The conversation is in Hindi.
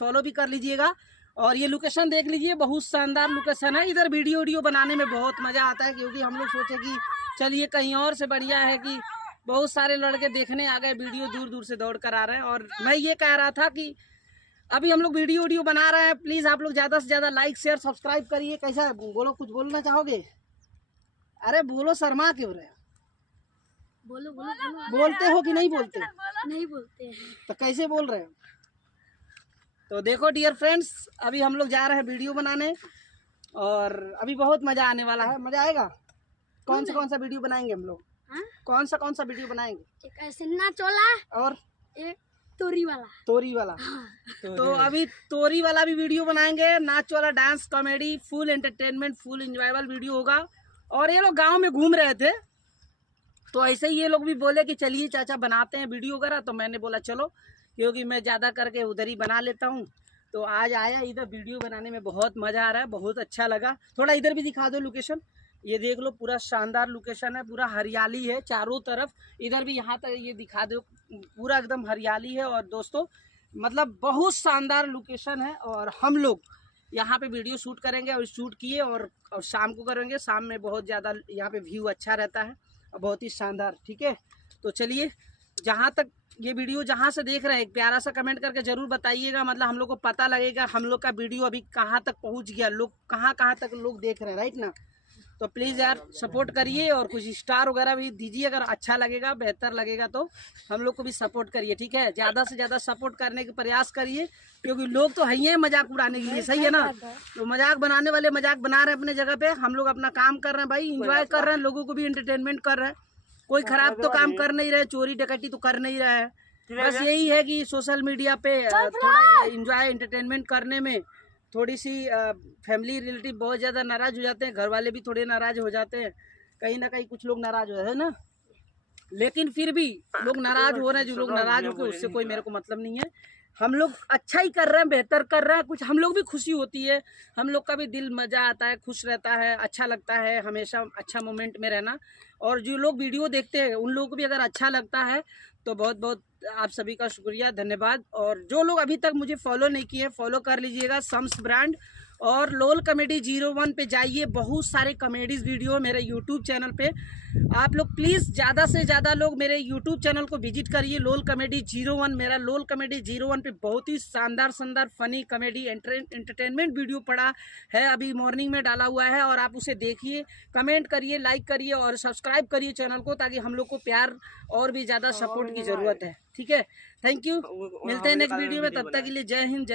फॉलो भी कर लीजिएगा। और ये लोकेशन देख लीजिए, बहुत शानदार लोकेशन है। इधर वीडियो बनाने में बहुत मज़ा आता है, क्योंकि हम लोग सोचे कि चलिए कहीं और से बढ़िया है कि बहुत सारे लड़के देखने आ गए, वीडियो दूर दूर से दौड़ कर आ रहे हैं। और मैं ये कह रहा था कि अभी हम लोग वीडियो बना रहे हैं, प्लीज़ आप लोग ज़्यादा से ज़्यादा लाइक शेयर सब्सक्राइब करिए। कैसा है, बोलो, कुछ बोलना चाहोगे? अरे बोलो, शर्मा क्यों रहे? बोलो बोलो बोलो। बोलते हो कि नहीं बोलते? नहीं बोलते हैं। तो कैसे बोल रहे हो? तो देखो डियर फ्रेंड्स, अभी हम लोग जा रहे हैं वीडियो बनाने और अभी बहुत मज़ा आने वाला है। मज़ा आएगा। कौन सा वीडियो बनाएंगे हम लोग? कौन सा वीडियो बनाएंगे? एक सिन्ना चोला और एक तोरी वाला। तो अभी तोरी वाला भी वीडियो बनाएंगे, नाच वाला, dance, comedy, full entertainment, full enjoyable video होगा। और ये लोग गांव में घूम रहे थे, तो ऐसे ही ये लोग भी बोले कि चलिए चाचा बनाते हैं वीडियो वगैरह। तो मैंने बोला चलो, क्योंकि मैं ज़्यादा करके उधर ही बना लेता हूँ। तो आज आया इधर, वीडियो बनाने में बहुत मज़ा आ रहा है, बहुत अच्छा लगा। थोड़ा इधर भी दिखा दो लोकेशन, ये देख लो, पूरा शानदार लोकेशन है, पूरा हरियाली है चारों तरफ। इधर भी यहाँ तक ये दिखा दो, पूरा एकदम हरियाली है। और दोस्तों मतलब बहुत शानदार लोकेशन है। और हम लोग यहाँ पे वीडियो शूट करेंगे और शूट किए और शाम को करेंगे। शाम में बहुत ज़्यादा यहाँ पे व्यू अच्छा रहता है और बहुत ही शानदार। ठीक है, तो चलिए, जहाँ तक ये वीडियो जहाँ से देख रहे हैं, एक प्यारा सा कमेंट करके ज़रूर बताइएगा, मतलब हम लोग को पता लगेगा हम लोग का वीडियो अभी कहाँ तक पहुँच गया, लोग कहाँ तक लोग देख रहे हैं, राइट ना। तो प्लीज़ यार सपोर्ट करिए और कुछ स्टार वगैरह भी दीजिए, अगर अच्छा लगेगा, बेहतर लगेगा तो हम लोग को भी सपोर्ट करिए। ठीक है, ज़्यादा से ज़्यादा सपोर्ट करने के प्रयास करिए, क्योंकि लोग तो है ही मजाक उड़ाने के लिए, सही है ना। तो मजाक बनाने वाले मजाक बना रहे हैं अपने जगह पे, हम लोग अपना काम कर रहे हैं भाई, इंजॉय कर रहे हैं, लोगों को भी एंटरटेनमेंट कर रहे हैं। कोई खराब तो काम कर नहीं रहे, चोरी डकैती तो कर नहीं रहा है। बस यही है कि सोशल मीडिया पे थोड़ा इंजॉय एंटरटेनमेंट करने में थोड़ी सी फैमिली रिलेटिव बहुत ज़्यादा नाराज़ हो जाते हैं, घर वाले भी थोड़े नाराज़ हो जाते हैं, कहीं ना कहीं कुछ लोग नाराज़ हो जाते हैं ना। लेकिन फिर भी लोग नाराज़ हो रहे हैं, जो लोग नाराज़ हो गए उससे कोई मेरे को मतलब नहीं है। हम लोग अच्छा ही कर रहे हैं, बेहतर कर रहे हैं, कुछ हम लोग भी खुशी होती है, हम लोग का भी दिल मज़ा आता है, खुश रहता है, अच्छा लगता है हमेशा अच्छा मोमेंट में रहना। और जो लोग वीडियो देखते हैं उन लोगों को भी अगर अच्छा लगता है तो बहुत बहुत आप सभी का शुक्रिया, धन्यवाद। और जो लोग अभी तक मुझे फॉलो नहीं किए, फॉलो कर लीजिएगा, शम्स ब्रांड और लोल कॉमेडी 01 पे जाइए। बहुत सारे कॉमेडीज़ वीडियो मेरे यूट्यूब चैनल पे, आप लोग प्लीज़ ज़्यादा से ज़्यादा लोग मेरे यूट्यूब चैनल को विजिट करिए, लोल कॉमेडी 01। मेरा लोल कॉमेडी 01 पे बहुत ही शानदार फनी कॉमेडी एंटरटेनमेंट वीडियो पड़ा है, अभी मॉर्निंग में डाला हुआ है। और आप उसे देखिए, कमेंट करिए, लाइक करिए और सब्सक्राइब करिए चैनल को, ताकि हम लोग को प्यार और भी ज़्यादा सपोर्ट की ज़रूरत है। ठीक है, थैंक यू, मिलते हैं नेक्स्ट वीडियो में, तब तक के लिए जय हिंद, जय।